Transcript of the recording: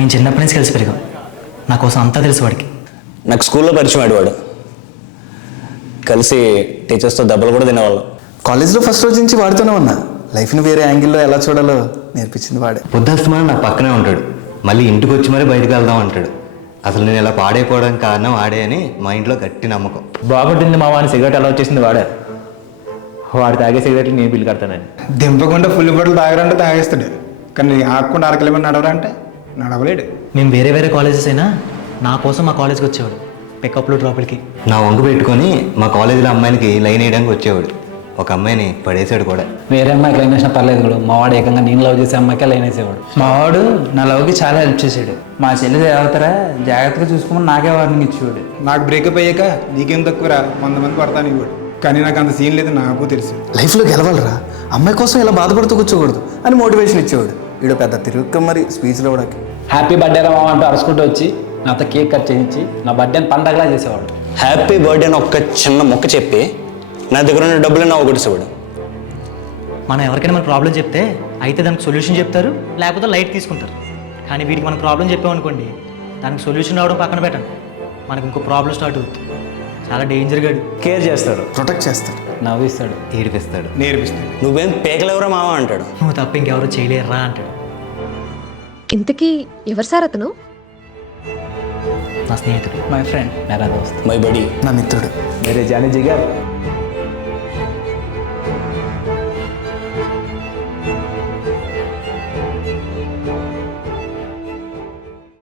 మేము చిన్నప్పటి నుంచి కలిసి పెరిగాం. నా కోసం అంతా తెలుసు వాడికి. నాకు స్కూల్లో పరిచయం వాడు. కలిసి టీచర్స్తో దెబ్బలు కూడా తినేవాళ్ళం. కాలేజ్లో ఫస్ట్ రోజు నుంచి వాడుతూనే ఉన్నా. లైఫ్ని వేరే యాంగిల్లో ఎలా చూడాలో నేర్పించింది వాడే. పొద్దుస్తమానం నా పక్కనే ఉంటాడు. మళ్ళీ ఇంటికి వచ్చి మరీ బయటకు వెళ్దాం అంటాడు. అసలు నేను ఇలా పాడైపోవడానికి కారణం వాడే అని మా ఇంట్లో గట్టి నమ్మకం. బాగుంటుంది మా వాడిని సిగరెట్ అలా వచ్చేసింది వాడే. వాడు తాగే సిగరెట్లు నేను బిల్లు కడతానని. దింపకుండా ఫుల్ బాటిల్ తాగరంటే తాగేస్తాడు, కానీ ఆకుండా 6 కిలోమీటర్ నడవరంటే నడవలేడు. మేము వేరే వేరే కాలేజెస్ అయినా నా కోసం మా కాలేజ్కి వచ్చేవాడు. పికప్లు డ్రాపులకి నా వంగు పెట్టుకొని మా కాలేజీలో అమ్మాయిలకి లైన్ వేయడానికి వచ్చేవాడు. ఒక అమ్మాయిని పడేసాడు కూడా. వేరే అమ్మాయికి లైన్ వేసినా పర్లేదు కూడా, మా వాడు ఏకంగా నేను లవ్ చేసే అమ్మాయికే లైన్ వేసేవాడు. మా వాడు నా లవ్కి చాలా హెల్ప్ చేశాడు. మా చెల్లి దేవతరా జాగ్రత్తగా చూసుకోమని నాకే వార్నింగ్ ఇచ్చేవాడు. నాకు బ్రేకప్ అయ్యాక నీకేం తక్కువరా 100 మంది పడతాను ఇవ్వడు, కానీ నాకు అంత సీన్ లేదు, నాకు తెలుసు. లైఫ్లో గెలవాలరా, అమ్మాయి కోసం ఇలా బాధపడుతూ కూర్చోకూడదు అని మోటివేషన్ ఇచ్చేవాడు. వీడు పెద్ద తిరుగుక మరి స్పీచ్లో కూడా హ్యాపీ బర్త్డే రా మామ అంటూ అరుచుకుంటూ వచ్చి నాతో కేక్ కట్ చేయించి నా బర్త్డేని పండగలా చేసేవాడు. హ్యాపీ బర్త్డే అని ఒక్క చిన్న మొక్క చెప్పి నా దగ్గర ఉన్న డబ్బులు ఒకటిసేవాడు. మనం ఎవరికైనా మన ప్రాబ్లం చెప్తే అయితే దానికి సొల్యూషన్ చెప్తారు, లేకపోతే లైట్ తీసుకుంటారు. కానీ వీడికి మనం ప్రాబ్లం చెప్పామనుకోండి, దానికి సొల్యూషన్ రావడం పక్కన పెట్టండి, మనకు ఇంకో ప్రాబ్లం స్టార్ట్ అవుతుంది. చాలా డేంజర్గా. కేర్ చేస్తాడు, ప్రొటెక్ట్ చేస్తాడు, నవ్విస్తాడు, ఏడిపిస్తాడు, నేర్పిస్తాడు. నువ్వేం పేకలెవరో మావా అంటాడు. నువ్వు తప్ప ఇంకెవరో చేయలేరురా అంటాడు. ఇంతకీ ఎవరు సార్ అతను? నా స్నేహితుడు, మై ఫ్రెండ్, మేరా దోస్త్, మై బడి, నా మిత్రుడు. మేరే జానీ జిగర్.